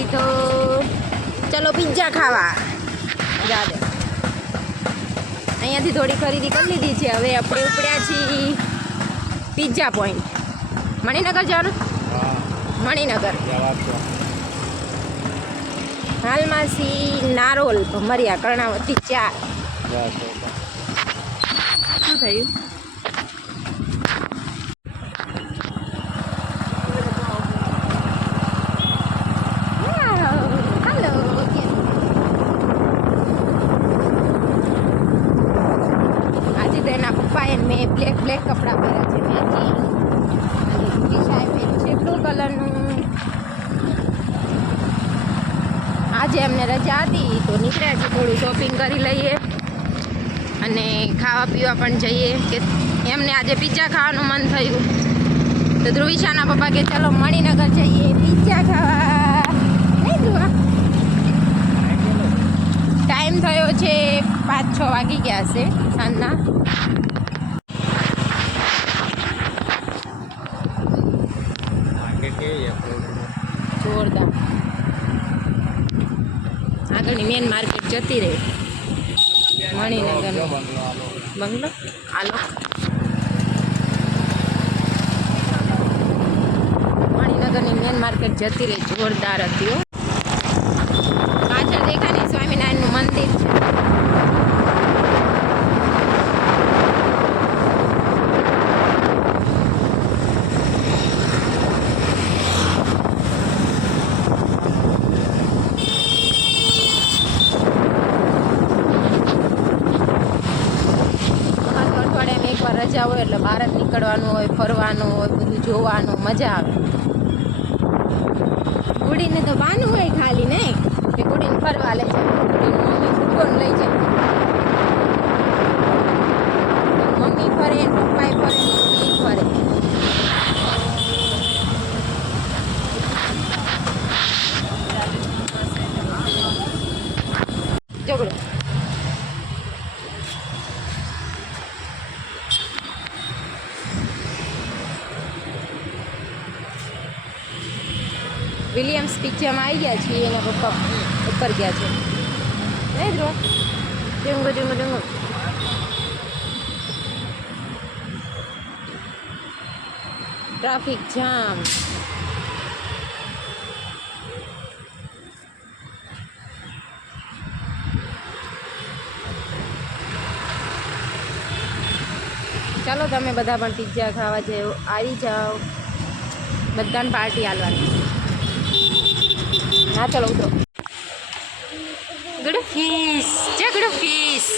લીધો. ચલો પિઝા ખાવા. જા દે. અહીંયાથી થોડી ખરીદી કરી લીધી છે. હવે આપણે ઉપડ્યા છીએ પિઝા પોઈન્ટ. મણિનગર જવાનું? મણિનગર. હાલમાં સી નારોલ ભમરિયા કર્ણાવતી 4. શું થયું? મેં બ્લેક કપડાં પહેર્યા છે મેચિંગ. અને દિશાએ પહેર્યું છે બ્લુ કલરનું. આજે અમને રજા હતી તો નીકળ્યા છીએ થોડું શોપિંગ કરી લઈએ અને ખાવા પીવા પણ જઈએ કે એમને આજે પિઝા ખાવાનું મન થયું તો ધ્રુવિશાના પપ્પા કે ચલો મણિનગર જઈએ પિઝા ખાવા. નહીં ધ્રુવા? ટાઈમ થયો છે 5-6 વાગી ગયા છે સાંજના. જોરદાર. આગળની મેન માર્કેટ જતી રહી મણિનગર બંગલો. આલો મણિનગરની મેન માર્કેટ જતી રહી. જોરદાર હતી. પાછળ દેખાય સ્વામિનારાયણનું મંદિર છે. રજા હોય એટલે બહાર જ નીકળવાનું હોય, ફરવાનું હોય, બધું જોવાનું, મજા આવે. ગુડીને તો બાનું હોય ખાલી નહીં કે ગુડીને ફરવા લઈ જાય. ગુડીની મમ્મી છૂટકોને લઈ જાય. મમ્મી ફરે, પપ્પાએ ફરે, ગુડી ફરે. ઝઘડો. વિલિયમ્સ પિક્ચરમાં આવી ગયા છીએ. એના પપ્પા ઉપર ગયા છે. નહીં ધ્રુવ? ડુંગો ડુંગો ડુંગો. Traffic jam. ચાલો તમે બધા પણ પિઝા ખાવા જેવું આવી જાઓ. બધાને પાર્ટી આલવાની. ના ચલો ઉતરો. Good fish. જે ગુડ ફિશ.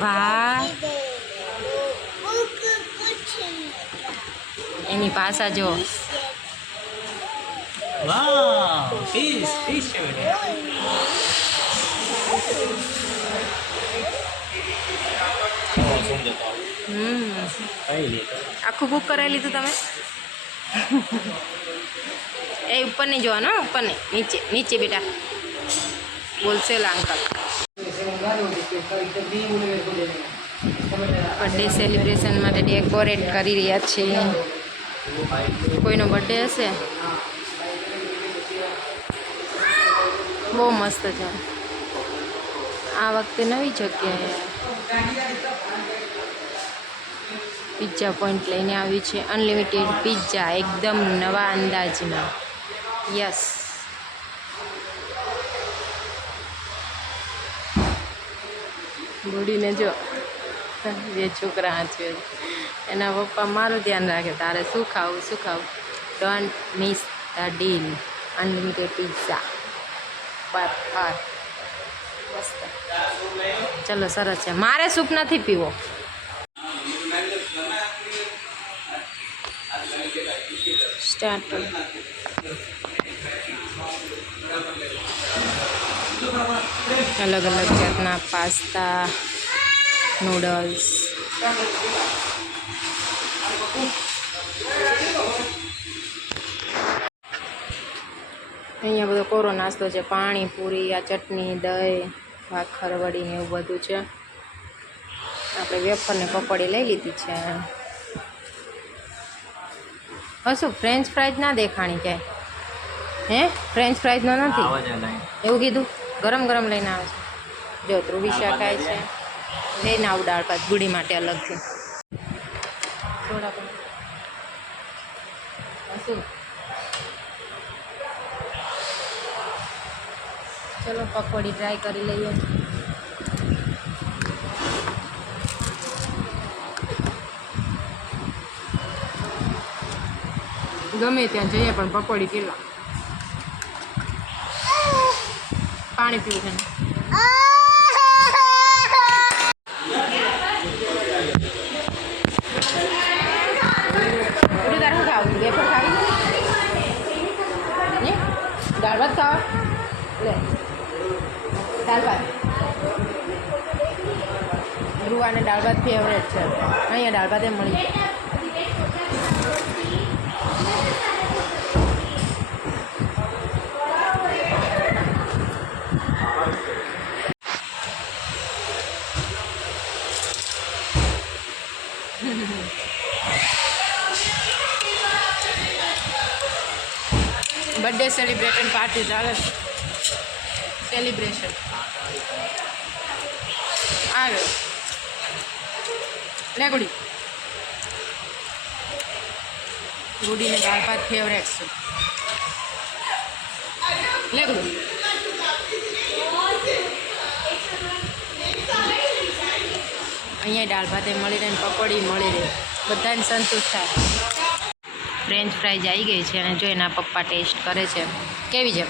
વાહ. એની પાસા જો. વાહ ફિશ ફિશ. આખું બુક કરાવી લીધું તમે? એ ઉપર નહીં જોવાનું, ઉપર નહીં, નીચે નીચે બેટા. બોલશે અંકલ. બર્થડે સેલિબ્રેશન માટે ડેકોરેટ કરી રહ્યા છીએ. કોઈનો બર્થડે હશે. બહુ મસ્ત છે. આ વખતે નવી જગ્યાએ પિઝા પોઈન્ટ લઈને આવી છે. અનલિમિટેડ પિઝા એકદમ નવા અંદાજમાં. યસ. ગુડીને જો 2 છોકરા છે. એના પપ્પા મારું ધ્યાન રાખે. તારે શું ખાવું શું ખાવું? Don't miss the deal. Unlimited pizza. ચલો સરસ છે. મારે સૂપ નથી પીવો. સ્ટાર્ટ. અલગ અલગ જાતના પાસ્તા, નૂડલ્સ. અહીંયા બધો કોરો નાસ્તો છે. પાણીપુરી, આ ચટણી, દહીં, ભાખર વડી ને એવું બધું છે. આપણે વેફર ને પકોડી લઈ લીધી છે. હશું ફ્રેન્ચ ફ્રાઈઝ ના દેખાણી ક્યાંય. હે ફ્રેન્ચ ફ્રાઈઝનો નથી આવા જ લાઈન એવું કીધું ગરમ ગરમ લઈને આવે છે જો ધ્રુવિશા ખાય છે લઈને આવું દાળ ભાત ગુડી માટે અલગથી થોડા પણ શું ચલો પકોડી ટ્રાય કરી લઈએ ગમે ત્યાં જઈએ પણ પકોડી પીવા પાણી પીવું છે બધું તારે શું ખાવું વેફર ખાવી ને દાળ ભાત ખાવા લે દાળ ભાત ધ્રુવાને દાળ ભાત ફેવરેટ છે અહીંયા દાળ ભાત એમ મળી જાય બર્થડે સેલિબ્રેશન પાર્ટી ચાલે સેલિબ્રેશન આવ્યો લે ગુડી ગુડીને દાળ ભાત ફેવરેટ છે લે ગુડી અહીંયા દાળ ભાતે મળી રહે ને પકોડી મળી રહે બધાને સંતુષ્ટ થાય ફ્રેન્ચ ફ્રાઈઝ આવી ગઈ છે અને જો એના પપ્પા ટેસ્ટ કરે છે કેવી છે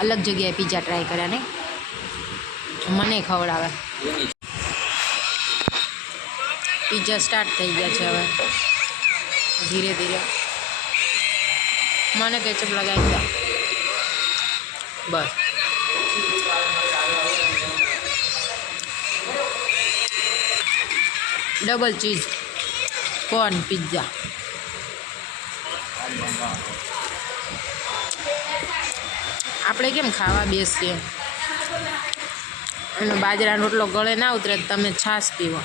અલગ જગ્યાએ પીઝા ટ્રાય કર્યા ને મને ખવડાવે પીઝા સ્ટાર્ટ થઈ ગયા છે હવે ધીરે ધીરે મને કેચઅપ લગાવી દો બસ ડબલ ચીઝ કોર્ન પિઝા આપણે કેમ ખાવા બેસીએ અને બાજરાનો રોટલો ગળે ના ઉતરે તો તમે છાશ પીવો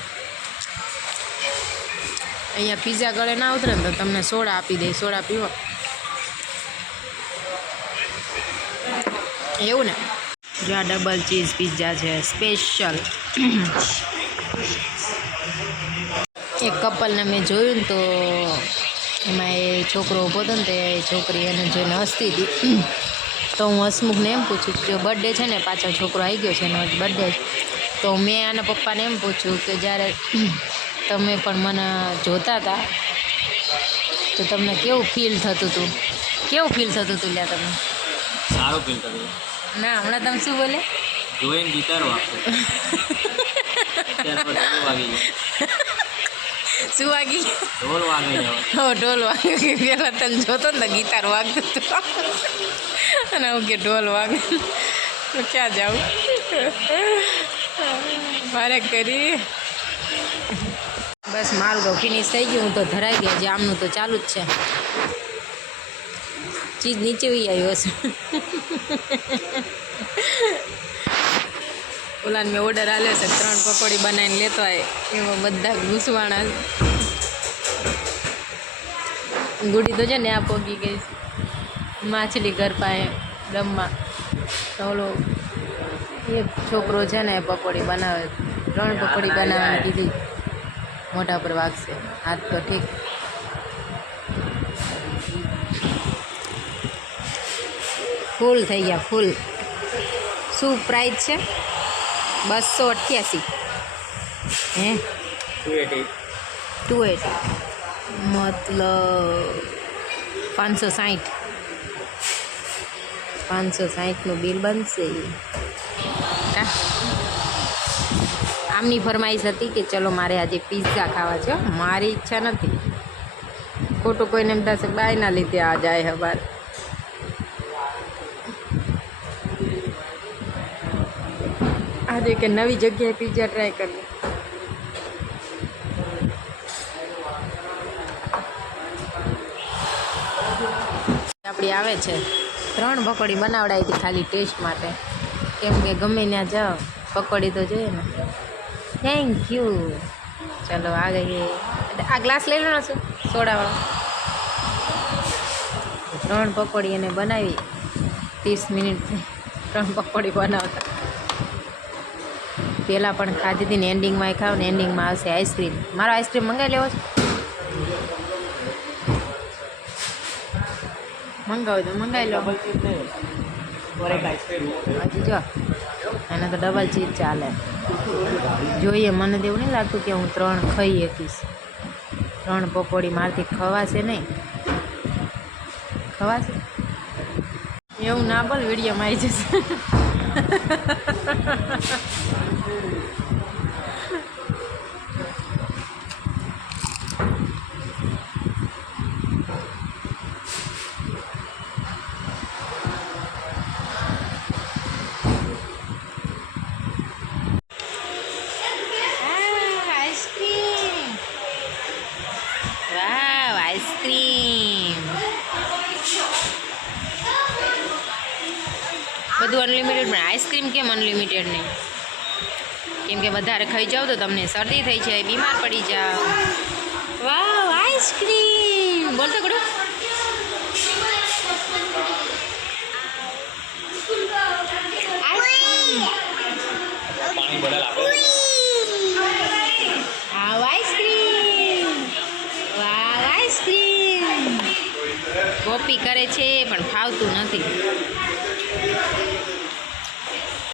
અહીંયા પીઝા ગળે ના ઉતરે ને તો તમને સોડા આપી દે સોડા પીવો એવું ને જો આ ડબલ ચીઝ પિઝા છે સ્પેશિયલ એક કપલને મેં જોયું ને તો એમાં એ છોકરો ઊભો હતો ને તે છોકરી એને જોઈને હસતી હતી તો હું હસમુખને એમ પૂછું જો બર્થડે છે ને પાછળ છોકરો આવી ગયો છે એનો બર્થડે તો મેં આના પપ્પાને એમ પૂછ્યું કે જ્યારે તમે પણ મને જોતા હતા તો તમને કેવું ફીલ થતું હતું લ્યા તમને સારું ફીલ થતું ના હમણાં તમે શું બોલે જોઈને ગીતાર વાગતો ત્યાર પછી શું વાગી ઢોલ વાગે હો ઢોલ વાગી પહેલાં તને જોતો ને ગીતાર વાગતું હતું અને હું કે ઢોલ વાગે તો ક્યાં જાઉં મારે કરી બસ મારું તો ફિનિશ થઈ ગયું હું તો ધરાઈ ગયા જામનું તો ચાલુ જ છે ચીજ નીચે આવ્યો છે ઓલાને મેં ઓર્ડર આપ્યો છે 3 પકોડી બનાવીને લેતો આવે એમાં બધા ઘૂસવાણા ગુડી તો છે ને આ પોગી ગઈ માછલી ઘર પાસે રમવા તો ઓલો એક છોકરો છે ને પકોડી બનાવે 3 પકોડી બનાવવાની કીધી મોઢા પર વાગશે હાથ તો ઠીક ફૂલ થઈ ગયા ફૂલ શું પ્રાઇસ છે 288 હે 280 મતલબ 560નું બિલ બનશે આમની ફરમાઈશ હતી કે ચલો મારે આજે પિઝા ખાવા છે મારી ઈચ્છા નથી ખોટું કોઈને એમ થશે બાયના લીધે આ જાય હવાર આજે કે નવી જગ્યાએ પિઝા ટ્રાય કરવી આપણી આવે છે 3 પકોડી બનાવડાવી હતી ખાલી ટેસ્ટ માટે કેમ કે ગમે ત્યાં જાઓ પકોડી તો જોઈએ ને થેન્ક યુ ચલો આ ગઈએ આ ગ્લાસ લઈ લો ને શું સોડાવાળો 3 પકોડી એને બનાવી 30 મિનિટથી 3 પકોડી બનાવતા. પહેલાં પણ ખાધી હતી ને એન્ડિંગમાં ખાવ ને એન્ડિંગમાં આવશે આઈસ્ક્રીમ. મારો આઈસ્ક્રીમ મંગાવી લેવો છે? મંગાવી દો, મંગાવી લો. હજી જો એને તો ડબલ ચીઝ ચાલે. જોઈએ, મને તો એવું નહીં લાગતું કે હું 3 ખાઈ શકીશ. 3 પકોડી મારથી ખવાશે નહીં. ખવાશે એવું ના બોલ, વિડીયોમાં આવી જશે. આઈસ્ક્રીમ, વાવ આઈસ્ક્રીમ. બધું અનલિમિટેડ, પણ આઈસ્ક્રીમ કેમ અનલિમિટેડ નહીં? કેમ કે વધારે ખાઈ જાઓ તો તમને શરદી થઈ જાય, બીમાર પડી જાઓ. વાવ આઈસ્ક્રીમ, બોલતો કડો. પાણી બોટલ આપે. આવ આઈસ્ક્રીમ, વાવ આઈસ્ક્રીમ. કોપી કરે છે પણ ફાવતું નથી.